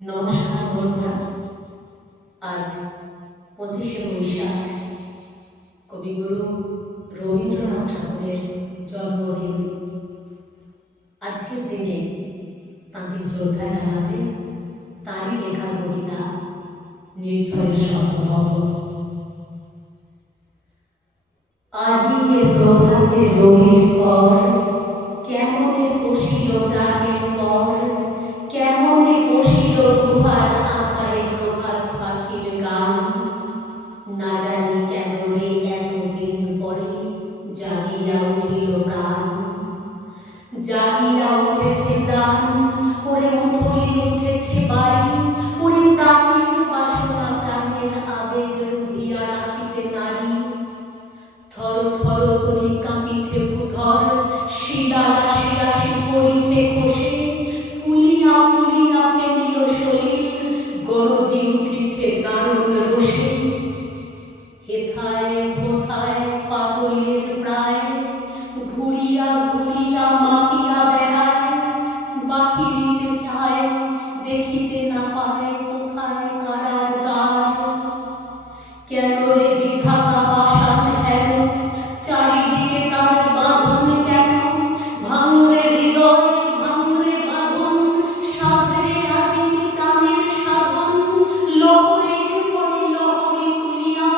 নমস্কার বন্ধুরা। আজ 25শে বৈশাখ কবিগুরু রবীন্দ্রনাথ ঠাকুরের জন্মদিন। আজকের দিনে তাঁকে শ্রদ্ধা জানাতে তাঁরই লেখা কবিতা নির্ঝরের সম্ভব। আজি এ প্রভাতে রবির পর কেমনে বসিল প্রাণের পর, কেমনে বসিল দুহার আধারে প্রভাত পাখির গান। না জানি কেন রে এতদিন পরে জাগিয়া উঠিল প্রাণ, জাগিয়া উঠেছে প্রাণ, ওরে উথলি উঠেছে বাড়ি, ওরে প্রাণের বাসনা প্রাণের আবেগ রুধিয়া রাখিতে নারী। থর থর করে কাঁপিছে ভূধর, শিলা রাশি রাশি পড়িছে খসে, ফুলিয়া ফুলিয়া ফেলিল শরীর, গরজি উঠিছে দারুণ রোষে। হেথায় হোথায় পাগলের প্রায়, ঘুরিয়া ঘুরিয়া মাপিয়া বেড়ায়, বাহিরিতে চায় দেখিতে না পায় কোথায় কারার দ্বার। কেন রে বিধাতা পাষাণ হেন, চারিদিকে তার বাঁধন কেন, ভাঙরে হৃদয় ভাঙরে বাঁধন, সাধরে আজিকে প্রাণের সাধন। লহরীর পরে লহরী তুলিয়া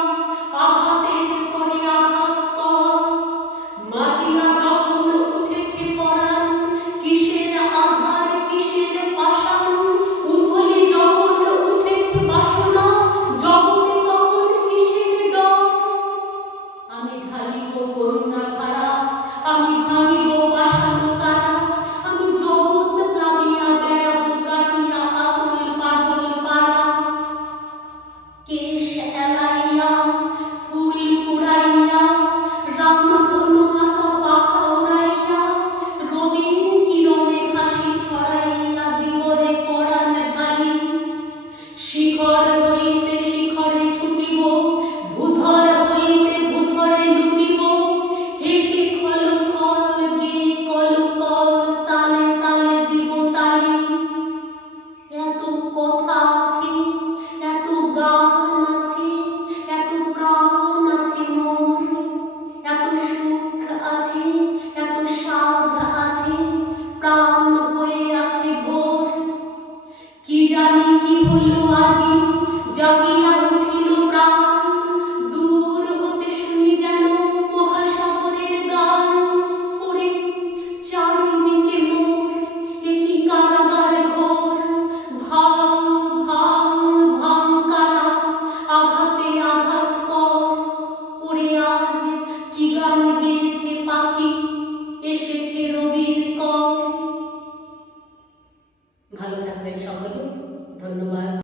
আঘাতের পরে আঘাত কর, মাতিয়া যখন উঠেছে পরাণ, কিসের আধার কিসের পাষাণ। উথলি যখন উঠেছে বাসনা, জগতে তখন কিসের ডর। আমি ঢালিব করুণা ধারা, আমি ভাঙিব বাসানো তারা, আমি জগৎ প্লাবিয়া বেড়াবো গাহিয়া আকুল পাগল পাড়া। কেশ এলাইয়া ফুল কুড়াইয়া, রামধনু আঁকা পাখা উড়াইয়া, রবির কিরণে হাসি ছড়াইয়া দিবরে পরাণ ঢালি। শিখর হইতে শিখরে ছুটিব, ভূধর হইতে ভূধরে লুটিব, হেসে খল খল গেয়ে কল কল তালে তালে দিব তালি। এত কথা আছে, এত গান আছে, এত প্রাণ আছে মোর, এত সুখ আছে, এত সাধ আছে, প্রাণ হয়ে আছে ভোর। কি জানি কি হলো আজি, জাগিয়া উঠিল প্রাণ, দূর হতে শুনি যেন মহাসাগরের গান। ওরে চারিদিকে মোর এ কি কারাগার ঘোর, ভাঙ ভাঙ ভাঙ কারা, আঘাতে আঘাত কর। ওরে আজ কি গান গেয়েছে পাখি, এসেছে রবির কর। ভালো থাকবেন সকলে, ধন্যবাদ।